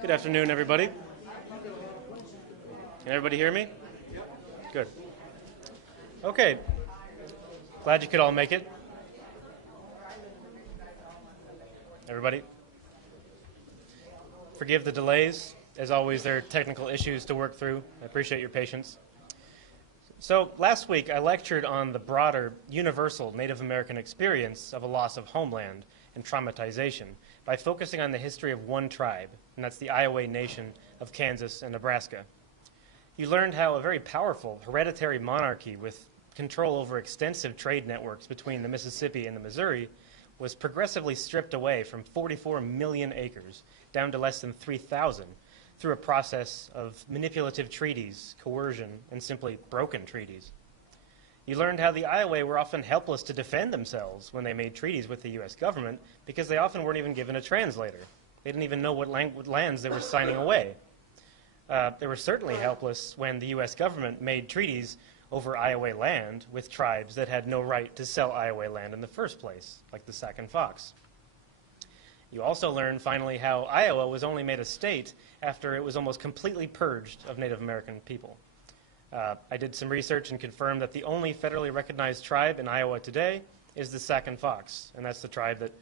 Good afternoon, everybody. Can everybody hear me? Good. Okay. Glad you could all make it. Everybody? Forgive the delays. As always, there are technical issues to work through. I appreciate your patience. So last week, I lectured on the broader, universal Native American experience of a loss of homeland and traumatization by focusing on the history of one tribe, and that's the Ioway Nation of Kansas and Nebraska. You learned how a very powerful hereditary monarchy with control over extensive trade networks between the Mississippi and the Missouri was progressively stripped away from 44 million acres down to less than 3,000 through a process of manipulative treaties, coercion, and simply broken treaties. You learned how the Ioway were often helpless to defend themselves when they made treaties with the U.S. government because they often weren't even given a translator. They didn't even know what lands they were signing away. They were certainly helpless when the U.S. government made treaties over Ioway land with tribes that had no right to sell Ioway land in the first place, like the Sac and Fox. You also learned, finally, how Iowa was only made a state after it was almost completely purged of Native American people. I did some research and confirmed that the only federally recognized tribe in Iowa today is the Sac and Fox, and that's the tribe that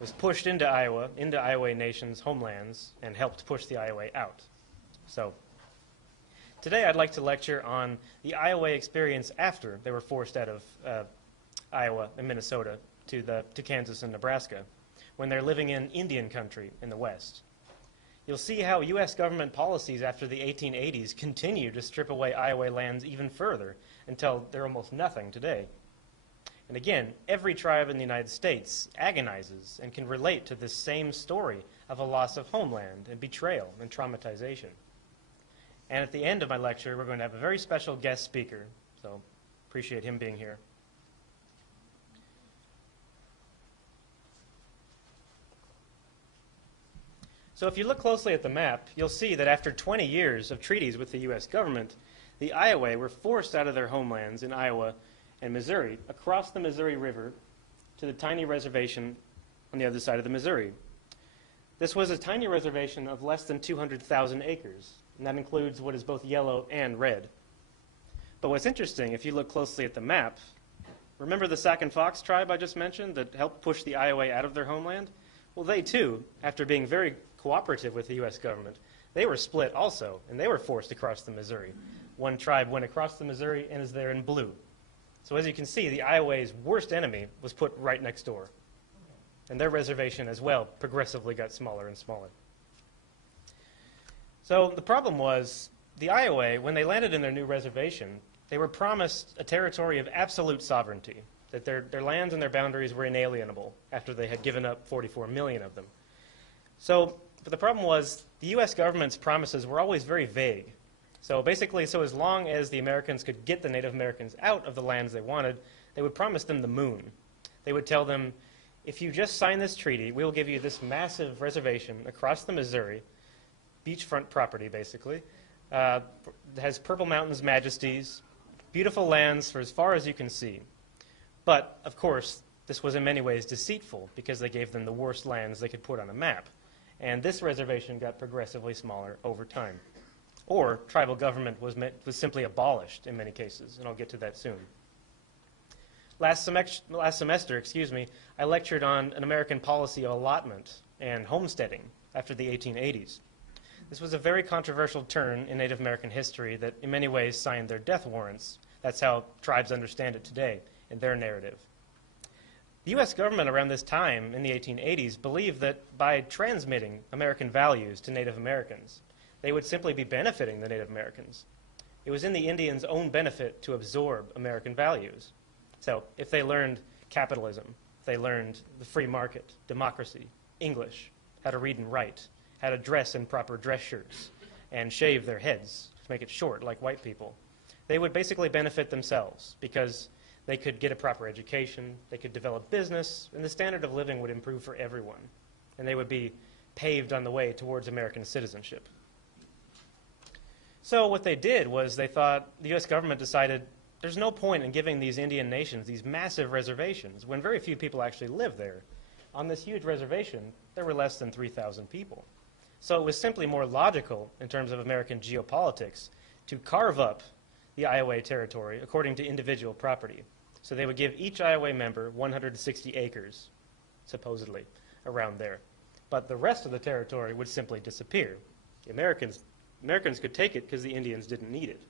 was pushed into Iowa, into Ioway Nation's homelands, and helped push the Ioway out. So today I'd like to lecture on the Ioway experience after they were forced out of Iowa and Minnesota to Kansas and Nebraska, when they're living in Indian country in the West. You'll see how U.S. government policies after the 1880s continue to strip away Ioway lands even further until they're almost nothing today. And again, every tribe in the United States agonizes and can relate to this same story of a loss of homeland and betrayal and traumatization. And at the end of my lecture, we're going to have a very special guest speaker, so appreciate him being here. So if you look closely at the map, you'll see that after 20 years of treaties with the U.S. government, the Ioway were forced out of their homelands in Iowa and Missouri across the Missouri River to the tiny reservation on the other side of the Missouri. This was a tiny reservation of less than 200,000 acres, and that includes what is both yellow and red. But what's interesting, if you look closely at the map, remember the Sac and Fox tribe I just mentioned that helped push the Ioway out of their homeland? Well, they too, after being very cooperative with the U.S. government, they were split also, and they were forced across the Missouri. One tribe went across the Missouri and is there in blue. So as you can see, the Ioway's worst enemy was put right next door. And their reservation as well progressively got smaller and smaller. So the problem was, the Ioway, when they landed in their new reservation, they were promised a territory of absolute sovereignty, that their lands and their boundaries were inalienable after they had given up 44 million of them. But the problem was the U.S. government's promises were always very vague. So basically, as long as the Americans could get the Native Americans out of the lands they wanted, they would promise them the moon. They would tell them, if you just sign this treaty, we will give you this massive reservation across the Missouri, beachfront property basically, that has Purple Mountains majesties, beautiful lands for as far as you can see. But, of course, this was in many ways deceitful because they gave them the worst lands they could put on a map. And this reservation got progressively smaller over time. Or tribal government was simply abolished in many cases, and I'll get to that soon. Last semester, I lectured on an American policy of allotment and homesteading after the 1880s. This was a very controversial turn in Native American history that in many ways signed their death warrants. That's how tribes understand it today in their narrative. The U.S. government around this time in the 1880s believed that by transmitting American values to Native Americans, they would simply be benefiting the Native Americans. It was in the Indians' own benefit to absorb American values. So if they learned capitalism, if they learned the free market, democracy, English, how to read and write, how to dress in proper dress shirts, and shave their heads to make it short like white people, they would basically benefit themselves because they could get a proper education, they could develop business, and the standard of living would improve for everyone. And they would be paved on the way towards American citizenship. So what they did was they thought, the U.S. government decided, there's no point in giving these Indian nations these massive reservations when very few people actually live there. On this huge reservation, there were less than 3,000 people. So it was simply more logical in terms of American geopolitics to carve up the Ioway territory according to individual property. So they would give each Ioway member 160 acres, supposedly, around there. But the rest of the territory would simply disappear. The Americans could take it because the Indians didn't need it.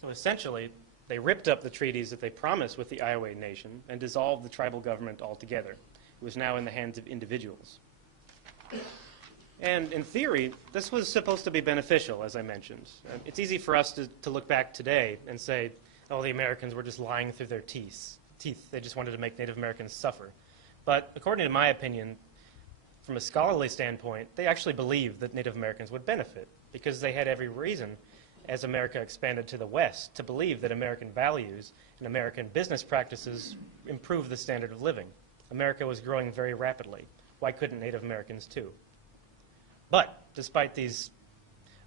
So essentially, they ripped up the treaties that they promised with the Ioway Nation and dissolved the tribal government altogether. It was now in the hands of individuals. And in theory, this was supposed to be beneficial, as I mentioned. It's easy for us to look back today and say, oh, the Americans were just lying through their teeth. They just wanted to make Native Americans suffer. But according to my opinion, from a scholarly standpoint, they actually believed that Native Americans would benefit because they had every reason, as America expanded to the West, to believe that American values and American business practices improved the standard of living. America was growing very rapidly. Why couldn't Native Americans too? But despite these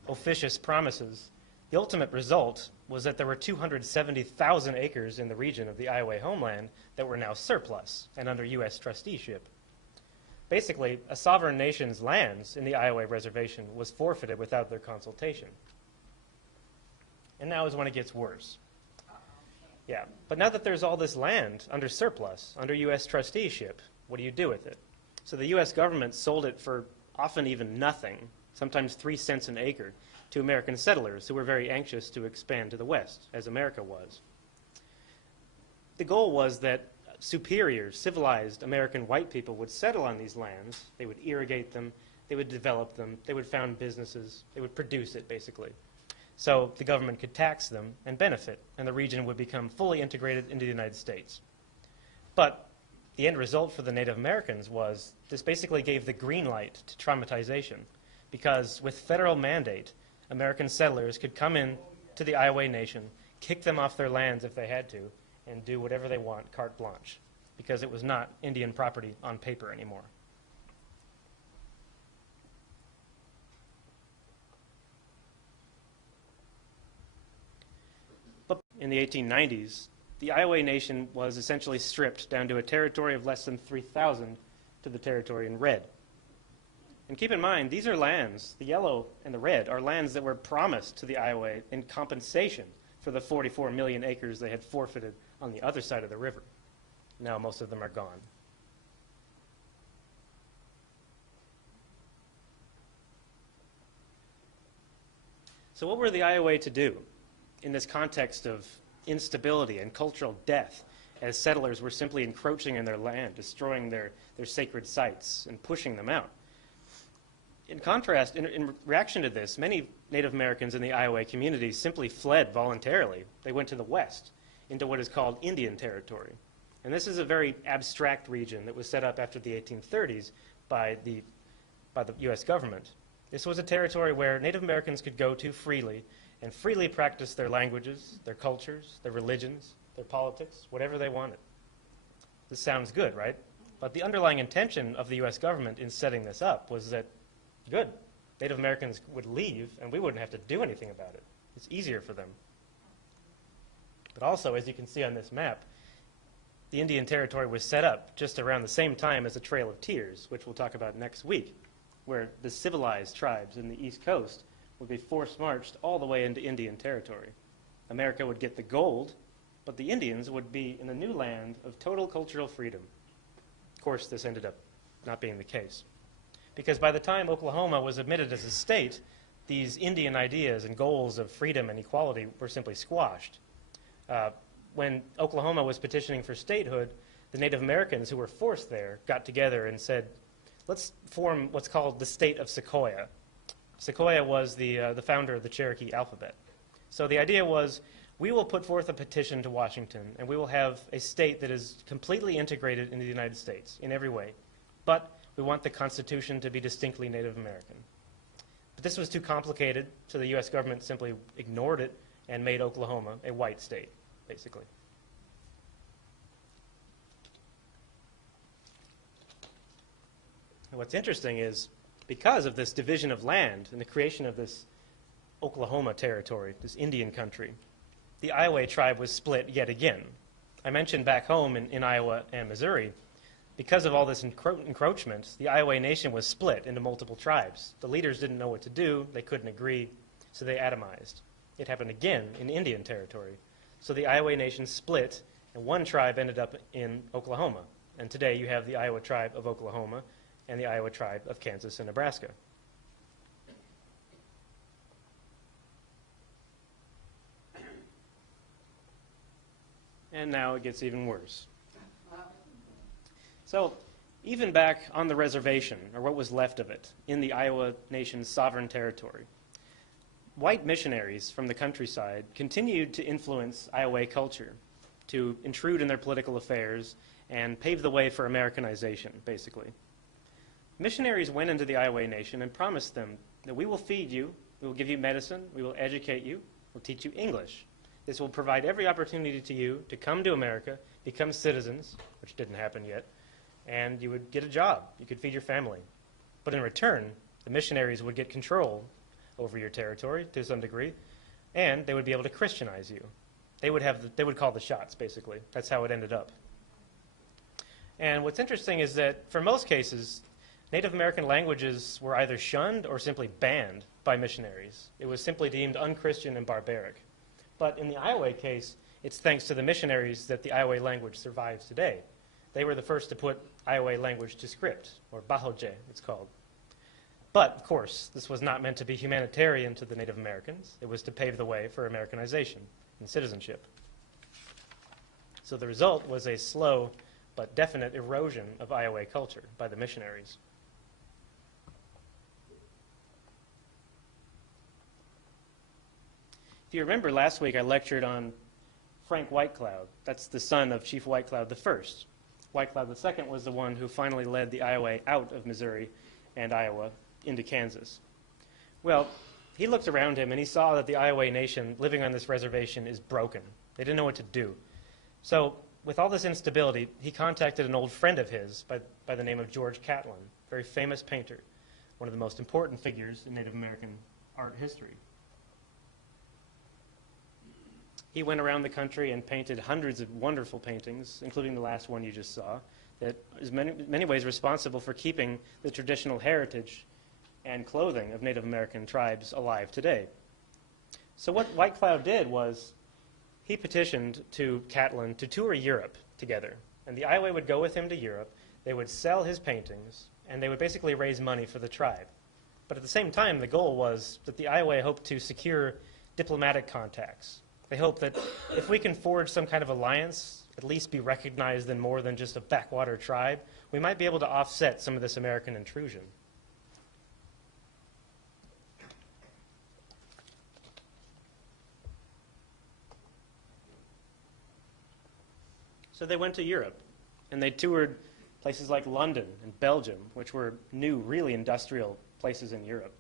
officious promises, the ultimate result was that there were 270,000 acres in the region of the Ioway homeland that were now surplus and under U.S. trusteeship. Basically, a sovereign nation's lands in the Ioway reservation was forfeited without their consultation. And now is when it gets worse. Yeah, but now that there's all this land under surplus, under U.S. trusteeship, what do you do with it? So the U.S. government sold it for often even nothing, sometimes 3 cents an acre, to American settlers who were very anxious to expand to the West, as America was. The goal was that superior, civilized American white people would settle on these lands, they would irrigate them, they would develop them, they would found businesses, they would produce it, basically. So the government could tax them and benefit, and the region would become fully integrated into the United States. But the end result for the Native Americans was this basically gave the green light to traumatization, because with federal mandate, American settlers could come in to the Ioway Nation, kick them off their lands if they had to, and do whatever they want, carte blanche, because it was not Indian property on paper anymore. But in the 1890s, the Ioway Nation was essentially stripped down to a territory of less than 3,000 to the territory in red. And keep in mind, these are lands, the yellow and the red, are lands that were promised to the Ioway in compensation for the 44 million acres they had forfeited on the other side of the river. Now most of them are gone. So what were the Ioway to do in this context of instability and cultural death, as settlers were simply encroaching in their land, destroying their sacred sites and pushing them out? In contrast, in reaction to this, many Native Americans in the Ioway community simply fled voluntarily. They went to the west, into what is called Indian Territory. And this is a very abstract region that was set up after the 1830s by the U.S. government. This was a territory where Native Americans could go to freely and freely practice their languages, their cultures, their religions, their politics, whatever they wanted. This sounds good, right? But the underlying intention of the U.S. government in setting this up was that, good, Native Americans would leave and we wouldn't have to do anything about it. It's easier for them. But also, as you can see on this map, the Indian Territory was set up just around the same time as the Trail of Tears, which we'll talk about next week, where the civilized tribes in the East Coast would be force-marched all the way into Indian Territory. America would get the gold, but the Indians would be in the new land of total cultural freedom. Of course, this ended up not being the case, because by the time Oklahoma was admitted as a state, these Indian ideas and goals of freedom and equality were simply squashed. When Oklahoma was petitioning for statehood, the Native Americans who were forced there got together and said, let's form what's called the state of Sequoia. Sequoia was the founder of the Cherokee alphabet. So the idea was, we will put forth a petition to Washington, and we will have a state that is completely integrated into the United States in every way. But we want the Constitution to be distinctly Native American. But this was too complicated, so the U.S. government simply ignored it and made Oklahoma a white state, basically. And what's interesting is, because of this division of land and the creation of this Oklahoma Territory, this Indian country, the Ioway tribe was split yet again. I mentioned back home in Iowa and Missouri, because of all this encroachment, the Ioway Nation was split into multiple tribes. The leaders didn't know what to do, they couldn't agree, so they atomized. It happened again in Indian Territory. So the Ioway Nation split, and one tribe ended up in Oklahoma. And today you have the Iowa tribe of Oklahoma and the Iowa tribe of Kansas and Nebraska. And now it gets even worse. So even back on the reservation, or what was left of it, in the Iowa Nation's sovereign territory, white missionaries from the countryside continued to influence Ioway culture, to intrude in their political affairs, and pave the way for Americanization, basically. Missionaries went into the Ioway Nation and promised them that we will feed you, we will give you medicine, we will educate you, we'll teach you English. This will provide every opportunity to you to come to America, become citizens, which didn't happen yet, and you would get a job. You could feed your family. But in return, the missionaries would get control over your territory to some degree, and they would be able to Christianize you. They would call the shots, basically. That's how it ended up. And what's interesting is that for most cases, Native American languages were either shunned or simply banned by missionaries. It was simply deemed unchristian and barbaric. But in the Ioway case, it's thanks to the missionaries that the Ioway language survives today. They were the first to put Ioway language to script, or Bahoje, it's called. But, of course, this was not meant to be humanitarian to the Native Americans. It was to pave the way for Americanization and citizenship. So the result was a slow but definite erosion of Ioway culture by the missionaries. If you remember, last week I lectured on Frank Whitecloud. That's the son of Chief Whitecloud I. Whitecloud II was the one who finally led the Ioway out of Missouri and Iowa into Kansas. Well, he looked around him and he saw that the Ioway Nation living on this reservation is broken. They didn't know what to do. So with all this instability, he contacted an old friend of his by the name of George Catlin, very famous painter, one of the most important figures in Native American art history. He went around the country and painted hundreds of wonderful paintings, including the last one you just saw, that is in many ways responsible for keeping the traditional heritage and clothing of Native American tribes alive today. So what Whitecloud did was he petitioned to Catlin to tour Europe together. And the Ioway would go with him to Europe, they would sell his paintings, and they would basically raise money for the tribe. But at the same time, the goal was that the Ioway hoped to secure diplomatic contacts. They hoped that if we can forge some kind of alliance, at least be recognized in more than just a backwater tribe, we might be able to offset some of this American intrusion. So they went to Europe, and they toured places like London and Belgium, which were new, really industrial places in Europe.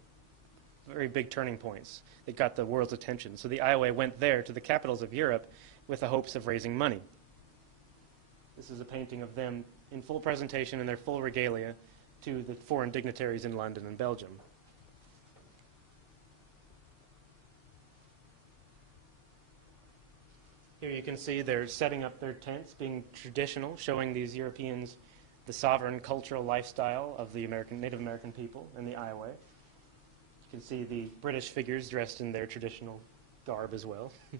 Very big turning points. They got the world's attention. So the Ioway went there to the capitals of Europe with the hopes of raising money. This is a painting of them in full presentation in their full regalia to the foreign dignitaries in London and Belgium. Here you can see they're setting up their tents, being traditional, showing these Europeans the sovereign cultural lifestyle of the Native American people in the Ioway. You can see the British figures dressed in their traditional garb as well. You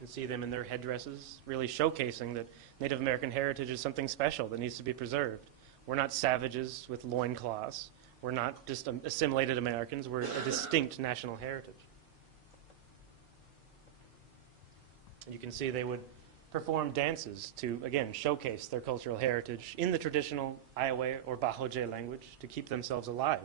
can see them in their headdresses, really showcasing that Native American heritage is something special that needs to be preserved. We're not savages with loincloths. We're not just assimilated Americans. We're a distinct national heritage. And you can see they would perform dances to, again, showcase their cultural heritage in the traditional Ioway or Bahoje language to keep themselves alive.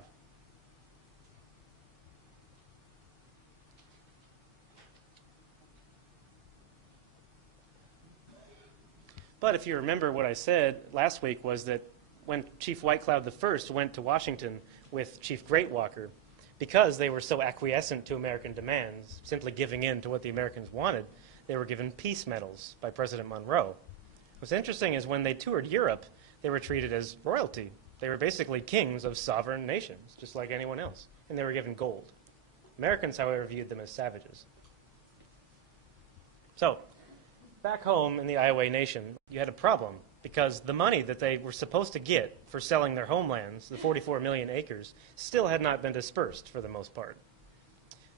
But if you remember what I said last week was that when Chief Whitecloud I went to Washington with Chief Greatwalker, because they were so acquiescent to American demands, simply giving in to what the Americans wanted, they were given peace medals by President Monroe. What's interesting is when they toured Europe, they were treated as royalty. They were basically kings of sovereign nations, just like anyone else, and they were given gold. Americans, however, viewed them as savages. So, back home in the Ioway Nation, you had a problem because the money that they were supposed to get for selling their homelands, the 44 million acres, still had not been dispersed for the most part.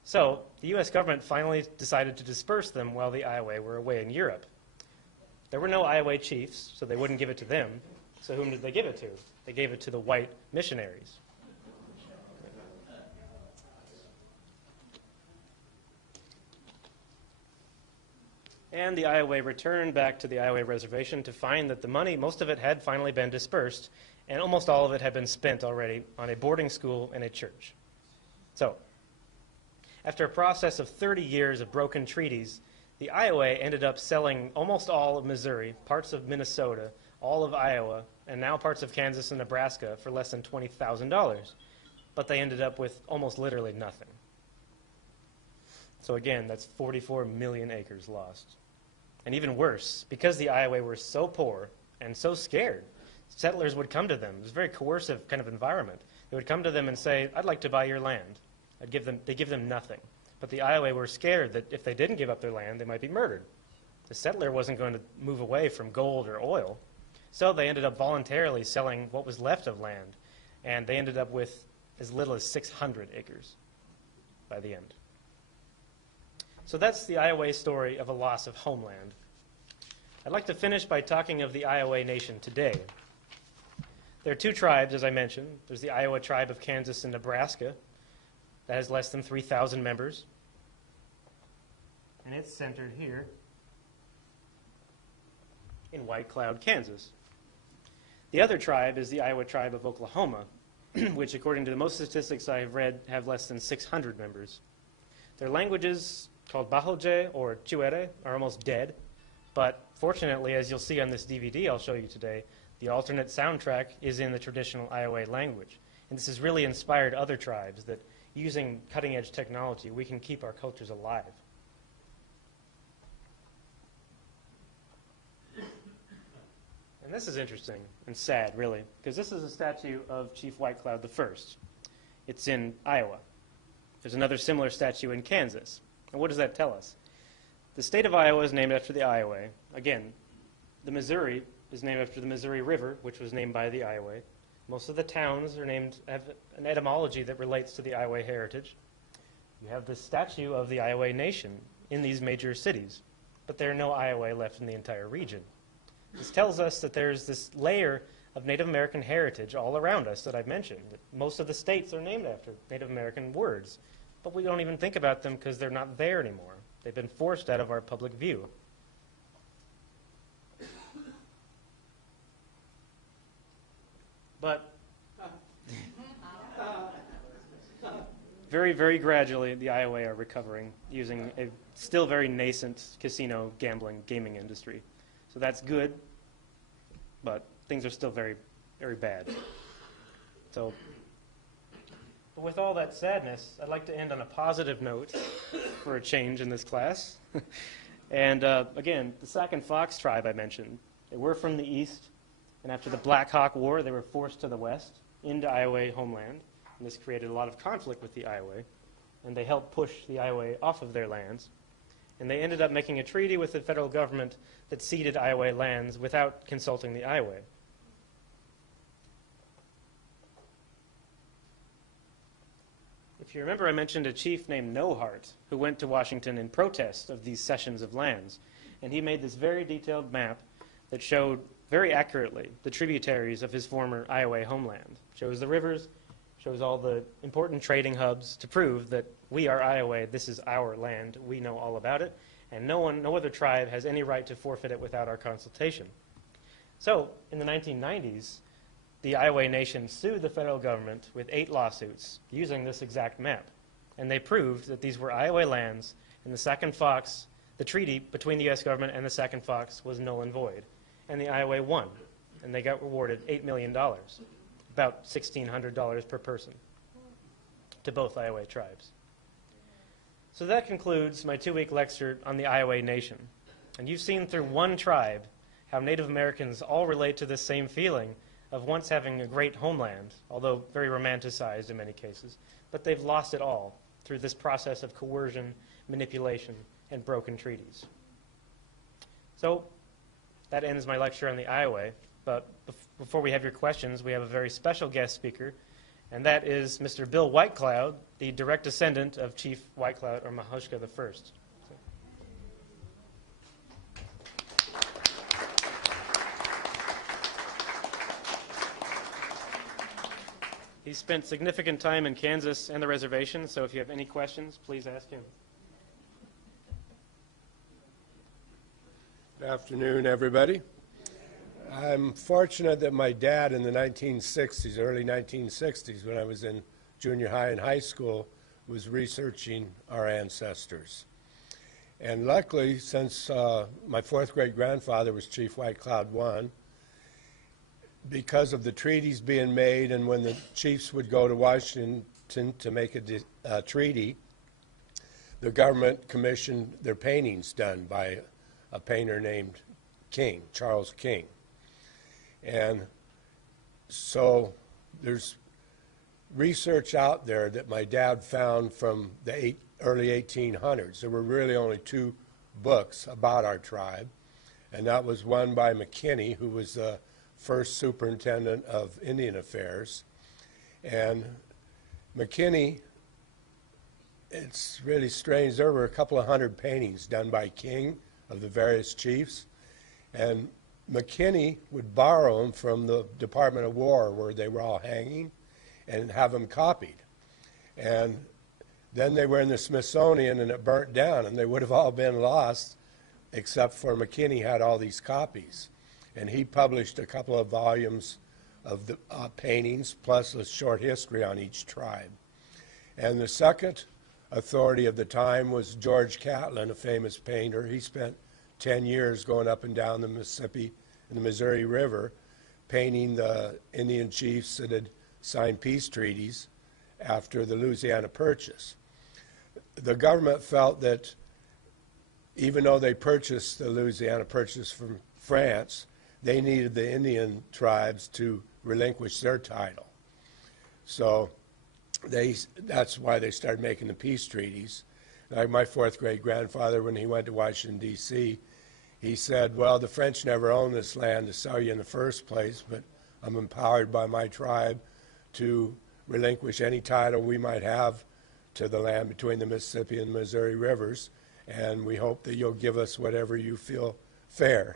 So, the U.S. government finally decided to disperse them while the Ioway were away in Europe. There were no Ioway chiefs, so they wouldn't give it to them. So whom did they give it to? They gave it to the white missionaries. And the Ioway returned back to the Ioway reservation to find that the money, most of it had finally been dispersed, and almost all of it had been spent already on a boarding school and a church. So, after a process of 30 years of broken treaties, the Ioway ended up selling almost all of Missouri, parts of Minnesota, all of Iowa, and now parts of Kansas and Nebraska for less than $20,000. But they ended up with almost literally nothing. So again, that's 44 million acres lost. And even worse, because the Ioway were so poor and so scared, settlers would come to them. It was a very coercive kind of environment. They would come to them and say, I'd like to buy your land. They give them nothing. But the Ioway were scared that if they didn't give up their land, they might be murdered. The settler wasn't going to move away from gold or oil. So they ended up voluntarily selling what was left of land. And they ended up with as little as 600 acres by the end. So that's the Ioway story of a loss of homeland. I'd like to finish by talking of the Ioway Nation today. There are two tribes, as I mentioned. There's the Iowa tribe of Kansas and Nebraska. That has less than 3,000 members. And it's centered here in Whitecloud, Kansas. The other tribe is the Iowa tribe of Oklahoma, which, according to the most statistics I have read, have less than 600 members. Their languages, called Bahoje or Chuere, are almost dead, but fortunately, as you'll see on this DVD I'll show you today, the alternate soundtrack is in the traditional Ioway language. And this has really inspired other tribes that using cutting-edge technology, we can keep our cultures alive. And this is interesting and sad, really, because this is a statue of Chief Whitecloud I. It's in Iowa. There's another similar statue in Kansas. And what does that tell us? The state of Iowa is named after the Ioway. Again, the Missouri is named after the Missouri River, which was named by the Ioway. Most of the towns are named, have an etymology that relates to the Ioway heritage. You have the statue of the Ioway Nation in these major cities, but there are no Ioway left in the entire region. This tells us that there's this layer of Native American heritage all around us that I've mentioned. That most of the states are named after Native American words, but we don't even think about them because they're not there anymore. They've been forced out of our public view. But very, very gradually, the Ioway are recovering using a still very nascent casino gaming industry. So that's good, but things are still very, very bad. So, but with all that sadness, I'd like to end on a positive note for a change in this class. And again, the Sac and Fox tribe I mentioned, they were from the east, and after the Black Hawk War, they were forced to the west into Ioway homeland. And this created a lot of conflict with the Ioway, and they helped push the Ioway off of their lands. And they ended up making a treaty with the federal government that ceded Ioway lands without consulting the Ioway. If you remember, I mentioned a chief named Nohart who went to Washington in protest of these cessions of lands. And he made this very detailed map that showed very accurately the tributaries of his former Ioway homeland. Shows the rivers, shows all the important trading hubs to prove that we are Ioway, this is our land, we know all about it, and no other tribe has any right to forfeit it without our consultation. So, in the 1990s, the Ioway Nation sued the federal government with 8 lawsuits using this exact map. And they proved that these were Ioway lands, and the Sac and Fox, the treaty between the U.S. government and the Sac and Fox was null and void. And the Ioway won, and they got rewarded $8 million, about $1,600 per person, to both Ioway tribes. So that concludes my 2-week lecture on the Ioway Nation. And you've seen through one tribe how Native Americans all relate to this same feeling of once having a great homeland, although very romanticized in many cases, but they've lost it all through this process of coercion, manipulation, and broken treaties. So that ends my lecture on the Ioway, but before we have your questions, we have a very special guest speaker, and that is Mr. Bill Whitecloud, the direct descendant of Chief Whitecloud or Mahaska I. He spent significant time in Kansas and the reservation, so if you have any questions, please ask him. Good afternoon, everybody. I'm fortunate that my dad in the 1960s, early 1960s, when I was in junior high and high school, was researching our ancestors. And luckily, since my fourth great-grandfather was Chief Whitecloud I, because of the treaties being made and when the chiefs would go to Washington to make a treaty, the government commissioned their paintings done by a painter named King, Charles King. And so there's research out there that my dad found from the early 1800s. There were really only two books about our tribe, and that was one by McKinney, who was the first superintendent of Indian Affairs. And McKinney, it's really strange, there were a couple of hundred paintings done by King of the various chiefs, and McKinney would borrow them from the Department of War where they were all hanging and have them copied. And then they were in the Smithsonian and it burnt down, and they would have all been lost except for McKinney had all these copies. And he published a couple of volumes of the paintings plus a short history on each tribe. And the second authority of the time was George Catlin, a famous painter. He spent 10 years going up and down the Mississippi and the Missouri River painting the Indian chiefs that had signed peace treaties after the Louisiana Purchase. The government felt that even though they purchased the Louisiana Purchase from France, they needed the Indian tribes to relinquish their title. So that's why they started making the peace treaties. Like my fourth great-grandfather, when he went to Washington, D.C., he said, well, the French never owned this land to sell you in the first place, but I'm empowered by my tribe to relinquish any title we might have to the land between the Mississippi and Missouri rivers, and we hope that you'll give us whatever you feel fair.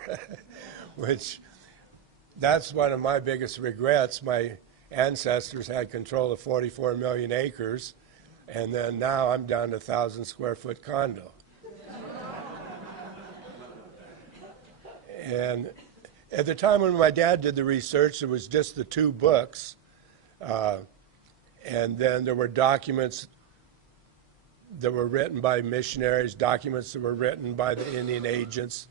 Which, that's one of my biggest regrets. My ancestors had control of 44 million acres, and then now I'm down to a 1,000-square-foot condo. And at the time when my dad did the research, there was just the two books, and then there were documents that were written by missionaries, documents that were written by the Indian agents,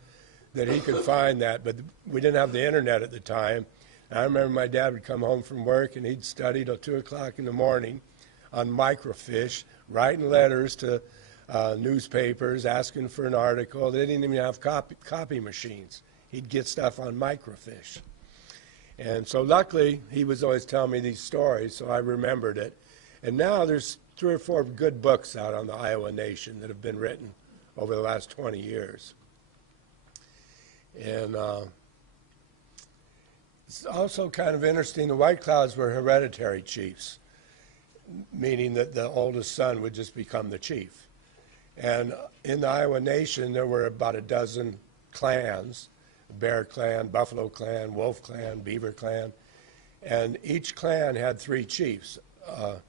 that he could find that, but we didn't have the internet at the time. And I remember my dad would come home from work and he'd study till 2 o'clock in the morning on microfiche, writing letters to newspapers, asking for an article. They didn't even have copy machines. He'd get stuff on microfiche. And so luckily, he was always telling me these stories, so I remembered it. And now there's 3 or 4 good books out on the Iowa Nation that have been written over the last 20 years. And it's also kind of interesting, the Whiteclouds were hereditary chiefs, meaning that the oldest son would just become the chief. And in the Iowa Nation, there were about a dozen clans, Bear Clan, Buffalo Clan, Wolf Clan, Beaver Clan, and each clan had 3 chiefs, a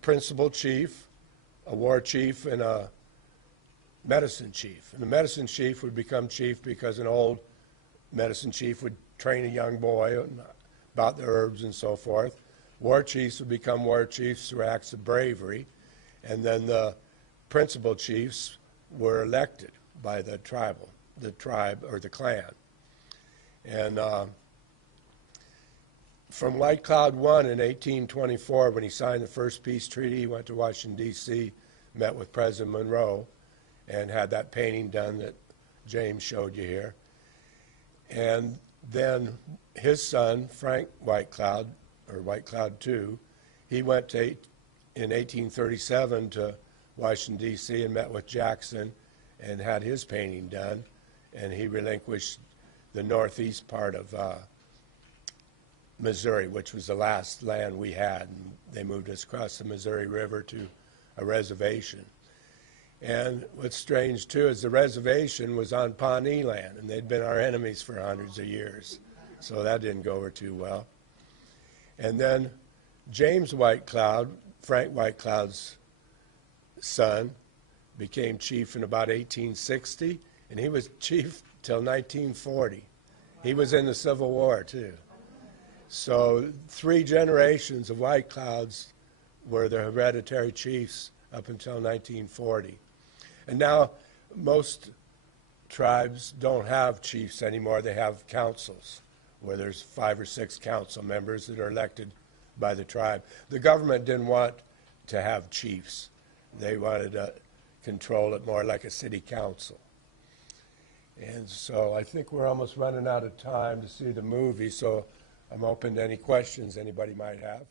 principal chief, a war chief, and a medicine chief. And the medicine chief would become chief because an old medicine chief would train a young boy about the herbs and so forth. War chiefs would become war chiefs through acts of bravery, and then the principal chiefs were elected by the tribe or the clan. And from Whitecloud I in 1824, when he signed the first peace treaty, he went to Washington, D.C., met with President Monroe, and had that painting done that James showed you here. And Then his son, Frank Whitecloud, or Whitecloud II, he went in 1837 to Washington, D.C. and met with Jackson and had his painting done, and he relinquished the northeast part of Missouri, which was the last land we had, and they moved us across the Missouri River to a reservation. And what's strange, too, is the reservation was on Pawnee land, and they'd been our enemies for hundreds of years, so that didn't go over too well. And then James Whitecloud, Frank Whitecloud's son, became chief in about 1860, and he was chief till 1940. He was in the Civil War, too. So 3 generations of Whiteclouds were the hereditary chiefs up until 1940. And now most tribes don't have chiefs anymore. They have councils where there's 5 or 6 council members that are elected by the tribe. The government didn't want to have chiefs. They wanted to control it more like a city council. And so I think we're almost running out of time to see the movie, so I'm open to any questions anybody might have.